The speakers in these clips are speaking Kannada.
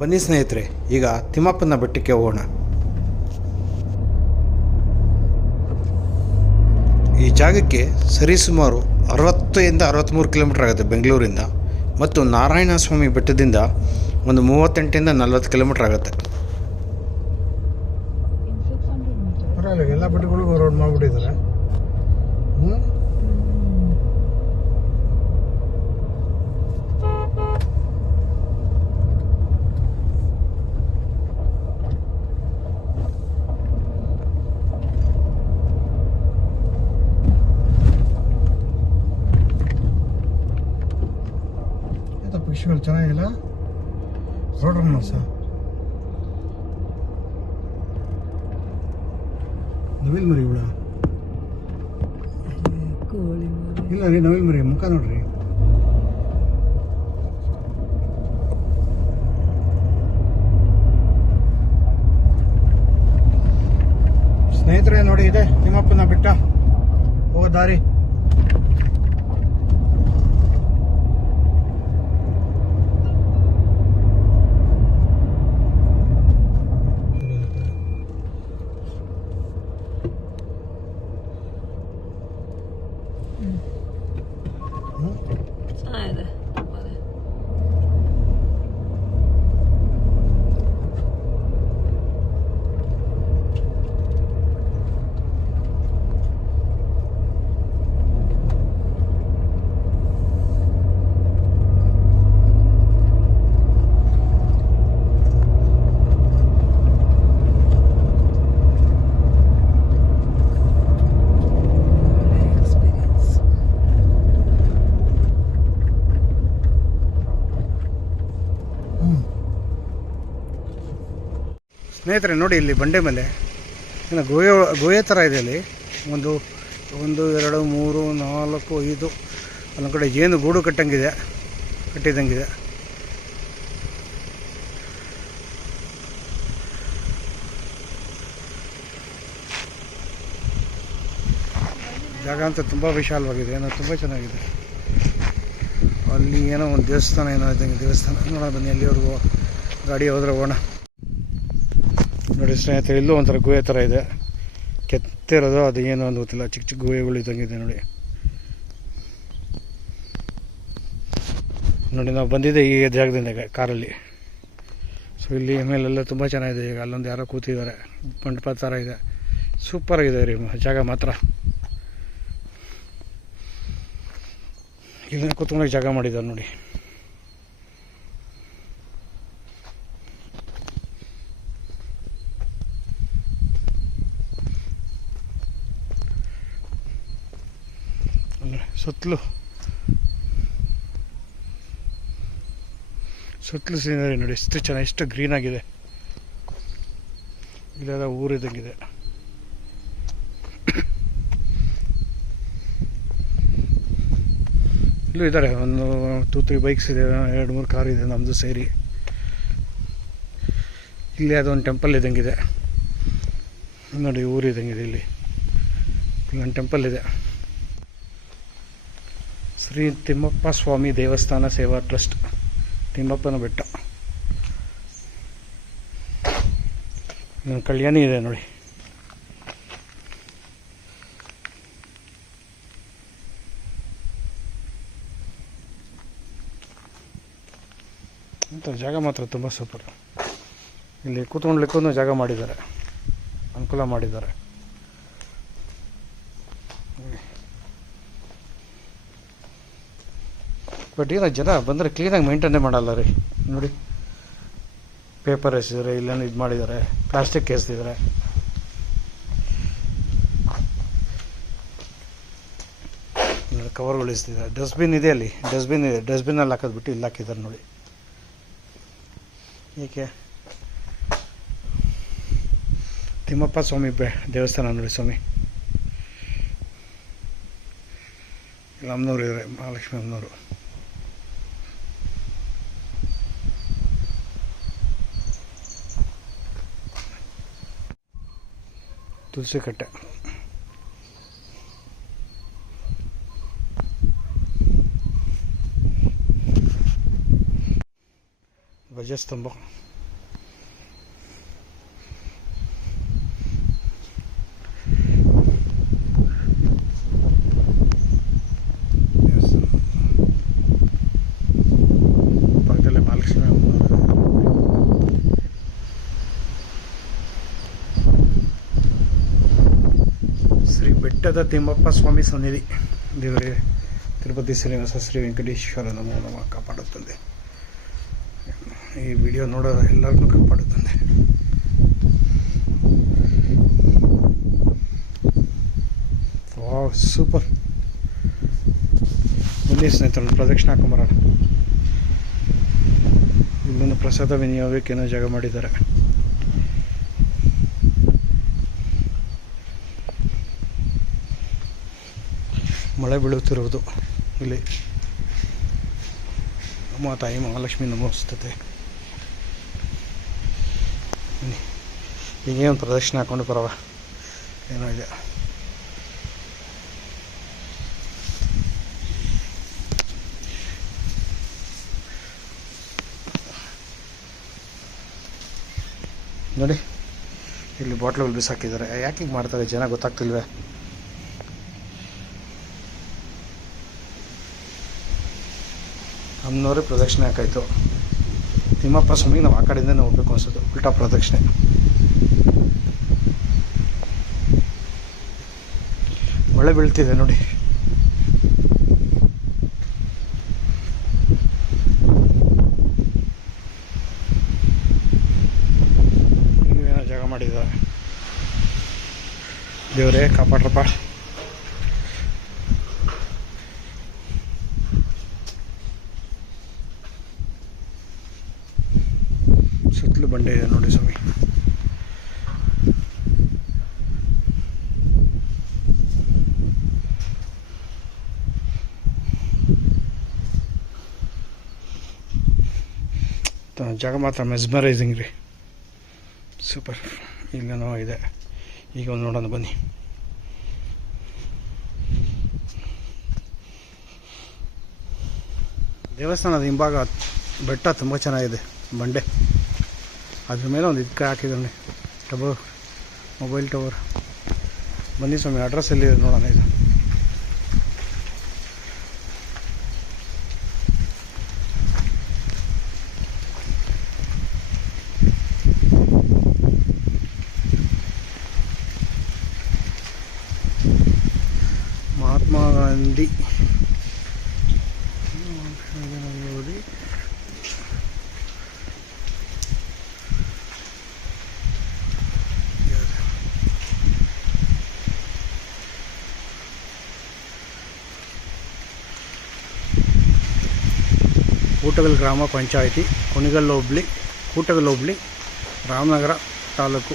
ಬನ್ನಿ ಸ್ನೇಹಿತರೆ, ಈಗ ತಿಮ್ಮಪ್ಪನ ಬೆಟ್ಟಕ್ಕೆ ಹೋಗೋಣ. ಈ ಜಾಗಕ್ಕೆ ಸರಿಸುಮಾರು 60ರಿಂದ 63 ಕಿಲೋಮೀಟರ್ ಆಗುತ್ತೆ ಬೆಂಗಳೂರಿಂದ, ಮತ್ತು ನಾರಾಯಣ ಸ್ವಾಮಿ ಬೆಟ್ಟದಿಂದ ಒಂದು 38ರಿಂದ 40 ಕಿಲೋಮೀಟರ್ ಆಗುತ್ತೆ. ಎಲ್ಲ ಬೆಟ್ಟಗಳಿಗೂ ರೋಡ್ ಮಾಡಿಬಿಟ್ಟಿದ್ದಾರೆ. ವಿಷುವಲ್ ಚೆನ್ನಾಗಿಲ್ಲ. ರೋಡ್ ಸಹ ನವಿಲ್ ಮರಿ ಇವಳ ಇಲ್ಲ ರೀ, ನವಿಲ್ ಮರಿ ಮುಖ ನೋಡ್ರಿ. ಸ್ನೇಹಿತರೆ ನೋಡಿ, ಇದೆ ತಿಮ್ಮಪ್ಪನ ಬೆಟ್ಟ ಹೋಗೋ ದಾರಿ. ಸ್ನೇಹಿತರೆ ನೋಡಿ, ಇಲ್ಲಿ ಬಂಡೆ ಮೇಲೆ ಏನೋ ಗೋಯೆ ಥರ ಇದೆ. ಅಲ್ಲಿ 1 2 3 4 5 ಅಲ್ಲೊಂದು ಕಡೆ ಜೇನು ಗೂಡು ಕಟ್ಟಿದಂಗಿದೆ. ಜಾಗ ಅಂತ ತುಂಬ ವಿಶಾಲವಾಗಿದೆ, ಏನೋ ತುಂಬ ಚೆನ್ನಾಗಿದೆ. ಅಲ್ಲಿ ಏನೋ ಒಂದು ದೇವಸ್ಥಾನ ಇದ್ದಂಗೆ ದೇವಸ್ಥಾನ ನೋಡೋಣ ಬನ್ನಿ. ಅಲ್ಲಿವರೆಗೂ ಗಾಡಿ ಹೋದ್ರೆ ಹೋಗೋಣ. ನೋಡಿ ಸ್ನೇಹಿತರೆ, ಇಲ್ಲೂ ಒಂಥರ ಗುಹೆ ಥರ ಇದೆ, ಕೆತ್ತಿರೋದು. ಅದು ಏನು ಅಂತ ಗೊತ್ತಿಲ್ಲ, ಚಿಕ್ಕ ಚಿಕ್ಕ ಗುಹೆಗಳು ಇದ್ದಂಗಿದೆ ನೋಡಿ. ನೋಡಿ ನಾವು ಬಂದಿದ್ದೆ ಈ ಜಾಗದಿಂದ ಕಾರಲ್ಲಿ. ಸೊ ಇಲ್ಲಿ ಮೇಲೆಲ್ಲ ತುಂಬ ಚೆನ್ನಾಗಿದೆ. ಈಗ ಅಲ್ಲೊಂದು ಯಾರೋ ಕೂತಿದ್ದಾರೆ, ಮಂಟಪ ಥರ ಇದೆ. ಸೂಪರಾಗಿದೆ ರೀ ಜಾಗ ಮಾತ್ರ. ಇಲ್ಲಿ ಕೂತ್ಕೊಂಡಾಗ ಜಾಗ ಮಾಡಿದ್ದಾರೆ ನೋಡಿ. ಸುತ್ತಲೂ ಸೀನರಿ ನೋಡಿ, ಎಷ್ಟು ಚೆನ್ನಾಗಿ, ಎಷ್ಟು ಗ್ರೀನ್ ಆಗಿದೆ. ಇಲ್ಲೆಲ್ಲ ಊರಿದ್ದಂಗಿದೆ. ಇಲ್ಲೂ ಇದ್ದಾರೆ ಒಂದು 2-3 ಬೈಕ್ಸ್ ಇದೆ, 2-3 ಕಾರ್ ಇದೆ ನಮ್ಮದು ಸೇರಿ. ಇಲ್ಲಿ ಅದೊಂದು ಟೆಂಪಲ್ ಇದ್ದಂಗಿದೆ ನೋಡಿ, ಊರಿದ್ದಂಗಿದೆ. ಇಲ್ಲೊಂದು ಟೆಂಪಲ್ ಇದೆ, ಶ್ರೀ ತಿಮ್ಮಪ್ಪ ಸ್ವಾಮಿ ದೇವಸ್ಥಾನ ಸೇವಾ ಟ್ರಸ್ಟ್, ತಿಮ್ಮಪ್ಪನ ಬೆಟ್ಟ. ಕಲ್ಯಾಣಿ ಇದೆ ನೋಡಿ. ಅಂತ ಜಾಗ ಮಾತ್ರ ತುಂಬ ಸೂಪರ್. ಇಲ್ಲಿ ಕೂತ್ಕೊಂಡ್ಲಿಕ್ಕೂ ಜಾಗ ಮಾಡಿದ್ದಾರೆ, ಅನುಕೂಲ ಮಾಡಿದ್ದಾರೆ. ಬಟ್ ಏನೋ ಜನ ಬಂದರೆ ಕ್ಲೀನಾಗಿ ಮೇಂಟೈನೇ ಮಾಡಲ್ಲ ರೀ. ನೋಡಿ, ಪೇಪರ್ ಎಸಿದ್ದಾರೆ, ಇಲ್ಲೇನು ಇದು ಮಾಡಿದ್ದಾರೆ, ಪ್ಲಾಸ್ಟಿಕ್ ಎಸ್ದಿದ್ದಾರೆ. ನೋಡಿ, ಕವರ್ಗಳು ಎಸ್ದಿದ್ದಾರೆ. ಡಸ್ಟ್ಬಿನ್ ಇದೆ, ಅಲ್ಲಿ ಡಸ್ಟ್ಬಿನ್ ಇದೆ, ಡಸ್ಟ್ಬಿನಲ್ಲಿ ಹಾಕೋದ್ಬಿಟ್ಟು ಇಲ್ಲಿ ಹಾಕಿದ್ದಾರೆ ನೋಡಿ. ಏಕೆ ತಿಮ್ಮಪ್ಪ ಸ್ವಾಮಿ ದೇವಸ್ಥಾನ ನೋಡಿ. ಸ್ವಾಮಿ ಇಲ್ಲಿ ಅಮ್ಮನವ್ರು ಇದ್ದಾರೆ, ಮಹಾಲಕ್ಷ್ಮಿ ಅಮ್ಮನವರು. ತುಳಸಿ ಕಟ್ಟೆ, ಧ್ವಜಸ್ತಂಭ. ಬೆಟ್ಟದ ತಿಮ್ಮಪ್ಪ ಸ್ವಾಮಿ ಸನ್ನಿಧಿ. ದೇವರೇ ತಿರುಪತಿ ಶ್ರೀನಿವಾಸ ಶ್ರೀ ವೆಂಕಟೇಶ್ವರ ನಮೋ ನಮಃ. ಕಾಪಾಡುತ್ತದೆ ಈ ವಿಡಿಯೋ ನೋಡೋ ಎಲ್ಲರಿಗೂ ಕಾಪಾಡುತ್ತದೆ. Wow, super. ಬನ್ನಿ ಸ್ನೇಹಿತರು, ಪ್ರದಕ್ಷಿಣೆ ಹಾಕೊಂಬರೋಣ. ಇಲ್ಲೊಂದು ಪ್ರಸಾದ ವಿನಿಯೋಗಕ್ಕೇನೋ ಜಾಗ ಮಾಡಿದ್ದಾರೆ. ಮಳೆ ಬೀಳುತ್ತಿರುವುದು ಇಲ್ಲಿ. ನಮ್ಮ ತಾಯಿ ಮಹಾಲಕ್ಷ್ಮಿ ನಮೋಸ್ತತೆ. ಹೀಗೆ ಒಂದು ಪ್ರದಕ್ಷಿಣೆ ಹಾಕೊಂಡು ಬರವ. ಏನೋ ಇದೆ. ನೋಡಿ, ಇಲ್ಲಿ ಬಾಟ್ಲುಗಳು ಬಿಸಾಕಿದ್ದಾರೆ. ಯಾಕೆ ಹಿಂಗೆ ಮಾಡ್ತಾರೆ ಜನ ಗೊತ್ತಾಗ್ತಿಲ್ವೇ? ಅಮ್ಮನವ್ರಿಗೆ ಪ್ರದಕ್ಷಿಣೆ ಹಾಕಾಯ್ತು. ತಿಮ್ಮಪ್ಪ ಸ್ವಾಮಿಗೆ ನಾವು ಆ ಕಡೆಯಿಂದನೇ ಹೋಗ್ಬೇಕು ಅನ್ಸೋದು. ಉಲ್ಟಾ ಪ್ರದಕ್ಷಿಣೆ. ಮಳೆ ಬೀಳ್ತಿದೆ ನೋಡಿ. ಏನೋ ಜಾಗ ಮಾಡಿದ್ದಾರೆ. ದೇವರೇ ಕಾಪಾಡ್ರಪ್ಪ. ಸುತ್ತಲೂ ಬಂಡೆ ಇದೆ ನೋಡಿ ಸ್ವಾಮಿ. ಜಾಗ ಮಾತ್ರ ಮೆಸ್ಮರೈಸಿಂಗ್ ರೀ. ಸೂಪರ್. ಇಲ್ಲೇನೋ ಇದೆ. ಈಗ ಒಂದು ನೋಡೋಣ ಬನ್ನಿ. ದೇವಸ್ಥಾನದ ಹಿಂಭಾಗ ಬೆಟ್ಟ ತುಂಬ ಚೆನ್ನಾಗಿದೆ. ಬಂಡೆ ಅದ್ರ ಮೇಲೆ ಒಂದು ಇದಕ್ಕೆ ಹಾಕಿದ್ದಾನೆ ಮೊಬೈಲ್ ಟವರ್. ಬನ್ನಿ ಸ್ವಾಮಿ, ಅಡ್ರೆಸ್ ಎಲ್ಲಿದೆ ನೋಡೋಣ. ಇದು ಮಹಾತ್ಮ ಗಾಂಧಿ ಕೂಟಗಲ್ ಗ್ರಾಮ ಪಂಚಾಯಿತಿ, ಕುಣಿಗಲ್ ಹೋಬಳಿ, ಕೂಟಗಲ್ ಹೋಬಳಿ, ರಾಮನಗರ ತಾಲೂಕು.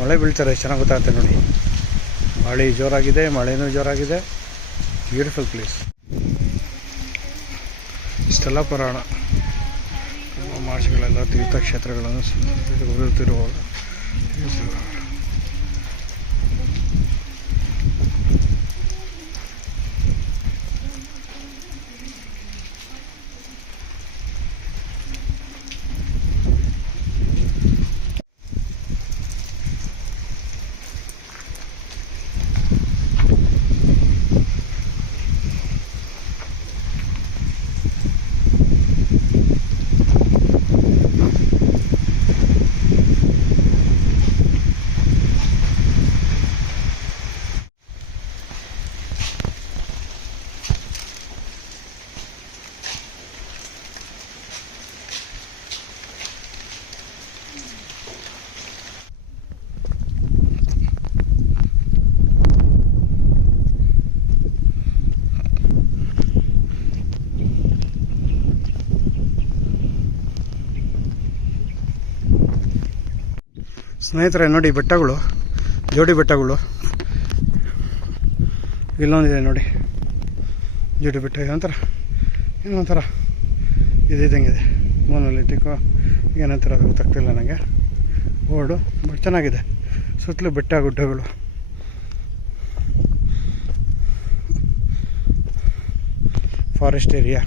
ಮಳೆ ಬೀಳ್ತಾರೆ, ಚೆನ್ನಾಗಿ ಗೊತ್ತಾಗುತ್ತೆ ನೋಡಿ. ಗಾಳಿ ಜೋರಾಗಿದೆ, ಮಳೆನೂ ಜೋರಾಗಿದೆ. Beautiful place. ಇಷ್ಟೆಲ್ಲ ಪುರಾಣ ಮಾರ್ಚ್ಗಳೆಲ್ಲ ತೀರ್ಥಕ್ಷೇತ್ರಗಳನ್ನು ಸುತ್ತುತ್ತಿರುವಾಗ ಸ್ನೇಹಿತರೆ ನೋಡಿ, ಬೆಟ್ಟಗಳು, ಜೋಡಿ ಬೆಟ್ಟಗಳು. ಇಲ್ಲೊಂದಿದೆ ನೋಡಿ, ಜೋಡಿ ಬೆಟ್ಟ. ಏನೊಂಥರ ಇದ್ದಂಗಿದೆ. ಮೊನೊಲಿಟಿಕೋ ಏನಂತಾರೆ ಅದು ಗೊತ್ತಾಗ್ತಿಲ್ಲ ನನಗೆ. ಬೋರ್ಡು ಬಟ್ ಚೆನ್ನಾಗಿದೆ. ಸುತ್ತಲೂ ಬೆಟ್ಟ ಗುಡ್ಡಗಳು. Forest area,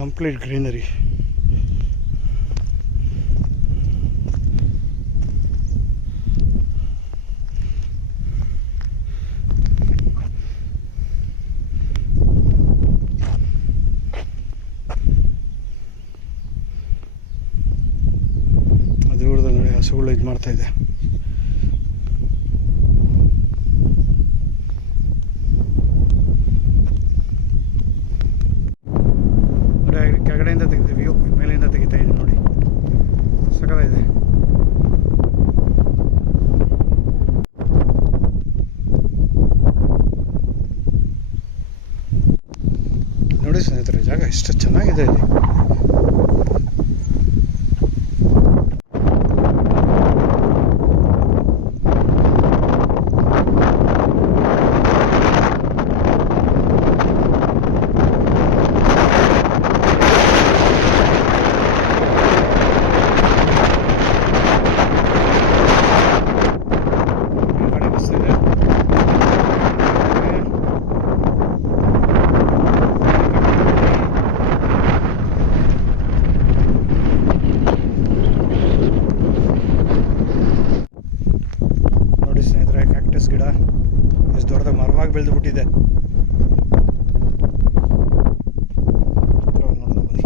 complete greenery. ಗಾಡಿಗಳು ಇದು ಮಾಡ್ತಾಯಿದೆ. ಕೆಳಗಡೆಯಿಂದ ತೆಗೆದ ವ್ಯೂ, ಮೇಲಿಂದ ತೆಗಿತಾ ಇದೆ ನೋಡಿ, ಸಕಲಾಗಿದೆ. ನೋಡಿ ಸ್ನೇಹಿತರೆ, ಜಾಗ ಎಷ್ಟು ಚೆನ್ನಾಗಿದೆ ಇಲ್ಲಿ. ಸ್ನೇಹಿತರೆ, ಕ್ಯಾಕ್ಟಸ್ ಗಿಡ ಎಷ್ಟು ದೊಡ್ಡದಾಗಿ ಮರವಾಗಿ ಬೆಳೆದು ಬಿಟ್ಟಿದೆ. ನೋಡೋಣ ಬನ್ನಿ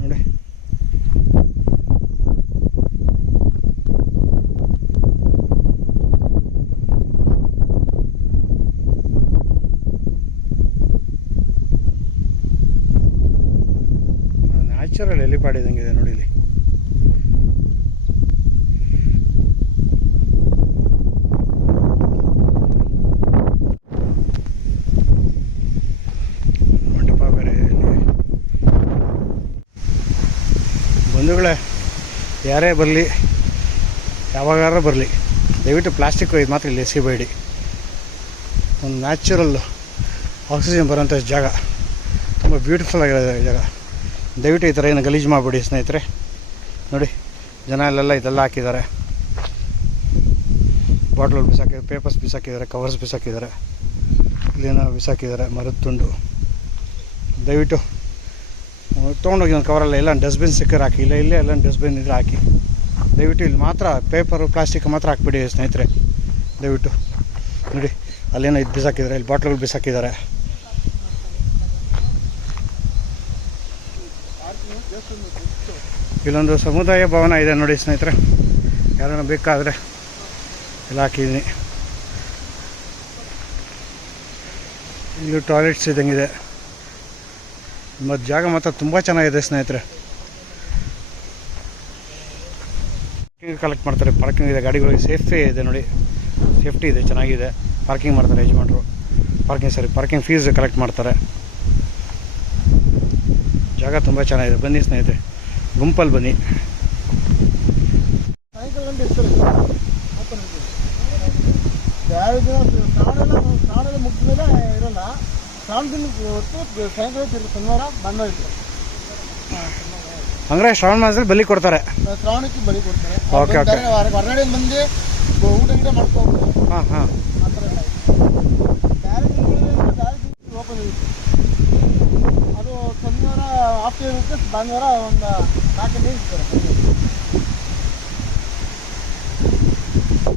ನೋಡಿ. ನ್ಯಾಚುರಲ್ ಎಲಿಪ್ಯಾಡ್ ಇದ್ದಂಗಿದೆ ನೋಡಿ ಇಲ್ಲಿ. ಬಂಧುಗಳೇ, ಯಾರೇ ಬರಲಿ, ಯಾವಾಗಾರ ಬರಲಿ, ದಯವಿಟ್ಟು ಪ್ಲಾಸ್ಟಿಕ್ ಇದು ಮಾತ್ರ ಇಲ್ಲಿ ಎಸಿಬೇಡಿ. ಒಂದು ನ್ಯಾಚುರಲ್ ಆಕ್ಸಿಜನ್ ಬರೋಂಥ ಜಾಗ, ತುಂಬ ಬ್ಯೂಟಿಫುಲ್ ಆಗಿರೋ ಜಾಗ. ದಯವಿಟ್ಟು ಈ ಥರ ಏನು ಗಲೀಜು ಮಾಡಿಬಿಡಿ ಸ್ನೇಹಿತರೆ. ನೋಡಿ, ಜನ ಅಲ್ಲೆಲ್ಲ ಇದೆಲ್ಲ ಹಾಕಿದ್ದಾರೆ, ಬಾಟ್ಲಲ್ಲಿ ಬಿಸಾಕಿದ್ದಾರೆ, ಪೇಪರ್ಸ್ ಬಿಸಾಕಿದ್ದಾರೆ, ಕವರ್ಸ್ ಬಿಸಾಕಿದ್ದಾರೆ, ಇಲ್ಲೇನೋ ಬಿಸಾಕಿದ್ದಾರೆ, ಮರದ ತುಂಡು. ದಯವಿಟ್ಟು ತೊಗೊಂಡೋಗಿ ಒಂದು ಕವರಲ್ಲಿ ಎಲ್ಲ ಡಸ್ಟ್ಬಿನ್ ಸಿಕ್ಕರೆ ಹಾಕಿ, ಇಲ್ಲೇ ಎಲ್ಲ ಡಸ್ಟ್ಬಿನ್ ಇದ್ರೆ ಹಾಕಿ. ದಯವಿಟ್ಟು ಇಲ್ಲಿ ಮಾತ್ರ ಪೇಪರು ಪ್ಲಾಸ್ಟಿಕ್ ಮಾತ್ರ ಹಾಕ್ಬಿಡಿ ಸ್ನೇಹಿತರೆ, ದಯವಿಟ್ಟು. ನೋಡಿ, ಅಲ್ಲೇನೋ ಇದು ಬಿಸಾಕಿದ್ದಾರೆ, ಇಲ್ಲಿ ಬಾಟ್ಲುಗಳು ಬಿಸಾಕಿದ್ದಾರೆ. ಇಲ್ಲೊಂದು ಸಮುದಾಯ ಭವನ ಇದೆ ನೋಡಿ ಸ್ನೇಹಿತರೆ, ಯಾರನ್ನ ಬೇಕಾದರೆ ಎಲ್ಲ ಹಾಕಿದ್ದೀನಿ. ಇಲ್ಲಿ ಟಾಯ್ಲೆಟ್ಸ್ ಇದ್ದಂಗಿದೆ. ಮತ್ತು ಜಾಗ ಮಾತ್ರ ತುಂಬ ಚೆನ್ನಾಗಿದೆ ಸ್ನೇಹಿತರೆ. ಪಾರ್ಕಿಂಗ್ ಕಲೆಕ್ಟ್ ಮಾಡ್ತಾರೆ, ಪಾರ್ಕಿಂಗ್ ಇದೆ, ಗಾಡಿಗಳಿಗೆ ಸೇಫ್ಟಿ ಇದೆ ನೋಡಿ, ಸೇಫ್ಟಿ ಇದೆ, ಚೆನ್ನಾಗಿದೆ. ಪಾರ್ಕಿಂಗ್ ಮಾಡ್ತಾರೆ ಯಜಮಾನರು, ಪಾರ್ಕಿಂಗ್ ಫೀಸ್ ಕಲೆಕ್ಟ್ ಮಾಡ್ತಾರೆ. ಜಾಗ ತುಂಬ ಚೆನ್ನಾಗಿದೆ. ಬನ್ನಿ ಸ್ನೇಹಿತರೆ, ಗುಂಪಲ್ಲಿ ಬನ್ನಿ. ಇರಲ್ಲ, ಅಂದರೆ ಶ್ರಾವಣ ಮಾಸದಲ್ಲಿ ಬಲಿ ಕೊಡ್ತಾರೆ, ಶ್ರಾವಣಕ್ಕೆ ಬಲಿ ಕೊಡ್ತಾರೆ. Okay okay. ಹೊರಗಡೆ ಮಂದಿ ಊಟ ಗಿಡ ಮಾಡ್ಕೋಬೋದು. ಹಾಂ ಹಾಂ. ಆ ಥರ ಓಪನ್ ಇರುತ್ತೆ. ಅದು ಶನಿವಾರ ಆಫ್ ಇರುತ್ತೆ, ಭಾನುವಾರ ಒಂದು 4 ಗಂಟೆ ಇರ್ತಾರೆ.